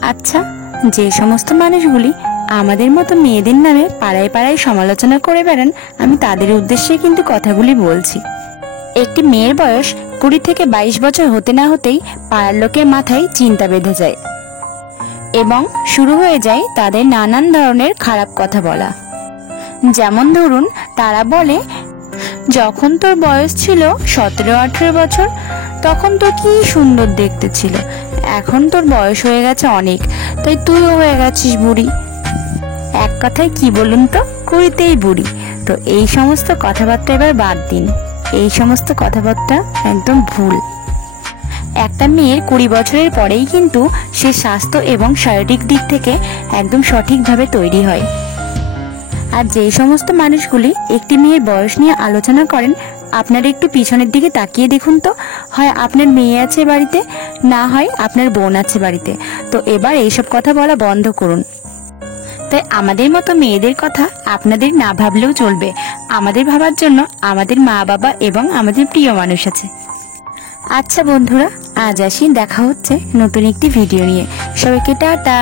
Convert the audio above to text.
আচ্ছা, যে সমস্ত মানুষগুলি আমাদের মতো মেয়েদের নামে পাড়ায় পাড়ায় সমালোচনা করে বেড়ান, আমি তাদের উদ্দেশ্যে কিন্তু কথাগুলি বলছি। একটি মেয়ের বয়স 20 থেকে 22 বছর হতে না হতেই পাড়ার লোকের মাথায় চিন্তা বেঁধে যায় এবং শুরু হয়ে যায় তাদের নানান ধরনের খারাপ কথা বলা। যেমন ধরুন, তারা বলে, যখন তোর বয়স ছিল 17-18 বছর তখন তো কি সুন্দর দেখতে ছিল, এখন তোর বয়স হয়ে গেছে অনেক, তাই তুইও হয়ে গেছিস বুড়ি। এক কথায় কি বলুন তো, কুড়িতেই বুড়ি। তো এই সমস্ত কথাবার্তা এবার বাদ দিন, এই সমস্ত কথাবার্তা একদম ভুল। একটা মেয়ের 20 বছরের পরেই কিন্তু সে স্বাস্থ্য এবং শারীরিক দিক থেকে একদম সঠিকভাবে তৈরি হয়। আর যে সমস্ত মানুষগুলি একটি মেয়ের বয়স নিয়ে আলোচনা করেন, আপনারা একটু পিছনের দিকে তাকিয়ে দেখুন তো, হয় আপনার মেয়ে আছে বাড়িতে, না হয় আপনার বোন আছে বাড়িতে। তো এবার এইসব কথা বলা বন্ধ করুন। তাই আমাদের মতো মেয়েদের কথা আপনাদের না ভাবলেও চলবে, আমাদের ভাবার জন্য আমাদের মা বাবা এবং আমাদের প্রিয় মানুষ আছে। আচ্ছা বন্ধুরা, আজ আসি, দেখা হচ্ছে নতুন একটি ভিডিও নিয়ে। সবাইকে টাটা।